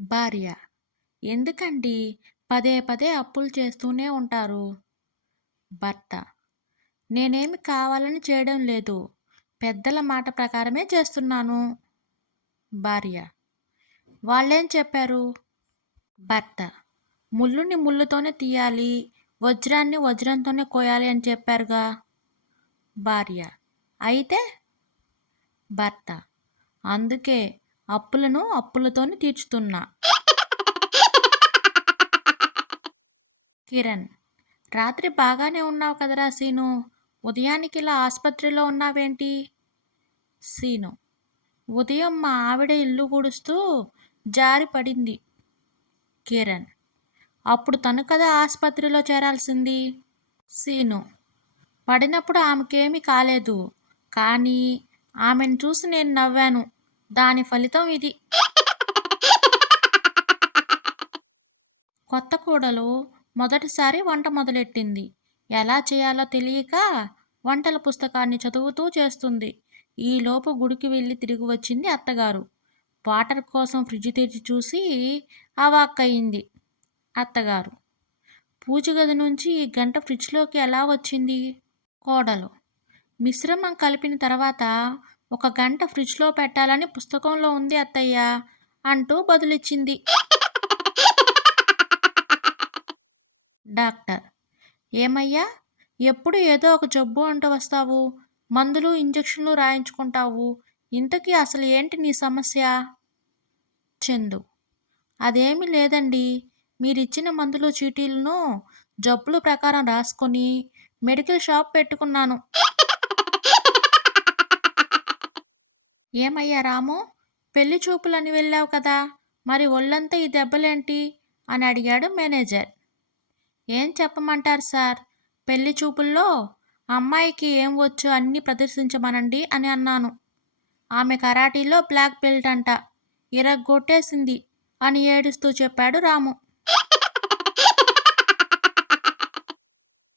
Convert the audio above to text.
భార్య: ఎందుకండి పదే పదే అప్పులు చేస్తూనే ఉంటారు? భర్త: నేనేమి కావాలని చేయడం లేదు. పెద్దల మాట ప్రకారమే చేస్తున్నాను. భార్య: వాళ్ళేం చెప్పారు? భర్త: ముల్లుని ముల్లుతోనే తీయాలి, వజ్రాన్ని వజ్రంతోనే కోయాలి అని చెప్పారుగా. భార్య: అయితే? భర్త: అందుకే అప్పులను అప్పులతోనే తీర్చుతున్నా. కిరణ్: రాత్రి బాగానే ఉన్నావు కదరా సీను, ఉదయానికిలా ఆస్పత్రిలో ఉన్నావేంటి? సీను: ఉదయం మా ఆవిడ ఇల్లు ఊడుస్తూ జారి పడింది. కిరణ్: అప్పుడు తను కదా ఆస్పత్రిలో చేరాల్సింది. సీను: పడినప్పుడు ఆమెకేమీ కాలేదు, కానీ ఆమెను చూసి నేను నవ్వాను. దాని ఫలితం ఇది. కొత్త కోడలు మొదటిసారి వంట మొదలెట్టింది. ఎలా చేయాలో తెలియక వంటల పుస్తకాన్ని చదువుతూ చేస్తుంది. ఈలోపు గుడికి వెళ్ళి తిరిగి వచ్చింది అత్తగారు. వాటర్ కోసం ఫ్రిడ్జ్ తెరిచి చూసి అవాక్కయింది. అత్తగారు: పూజ గది నుంచి ఈ గంట ఫ్రిడ్జ్లోకి ఎలా వచ్చింది? కోడలు: మిశ్రమం కలిపిన తర్వాత 1 గంట ఫ్రిడ్జ్లో పెట్టాలని పుస్తకంలో ఉంది అత్తయ్య అంటూ బదులిచ్చింది. డాక్టర్: ఏమయ్యా, ఎప్పుడు ఏదో ఒక జబ్బు అంటూ వస్తావు, మందులు ఇంజెక్షన్లు రాయించుకుంటావు, ఇంతకీ అసలు ఏంటి నీ సమస్య? చందు: అదేమీ లేదండి, మీరిచ్చిన మందులు చీటీలను జబ్బుల ప్రకారం రాసుకొని మెడికల్ షాప్ పెట్టుకున్నాను. ఏమయ్యా రాము, పెళ్లి చూపులని వెళ్ళావు కదా, మరి ఒళ్ళంతా ఈ దెబ్బలేంటి అని అడిగాడు మేనేజర్. ఏం చెప్పమంటారు సార్, పెళ్లి చూపుల్లో అమ్మాయికి ఏం వచ్చో అన్నీ ప్రదర్శించమనండి అని అన్నాను. ఆమె కరాటీలో బ్లాక్ బెల్ట్ అంట, ఇరగ్గొట్టేసింది అని ఏడుస్తూ చెప్పాడు రాము.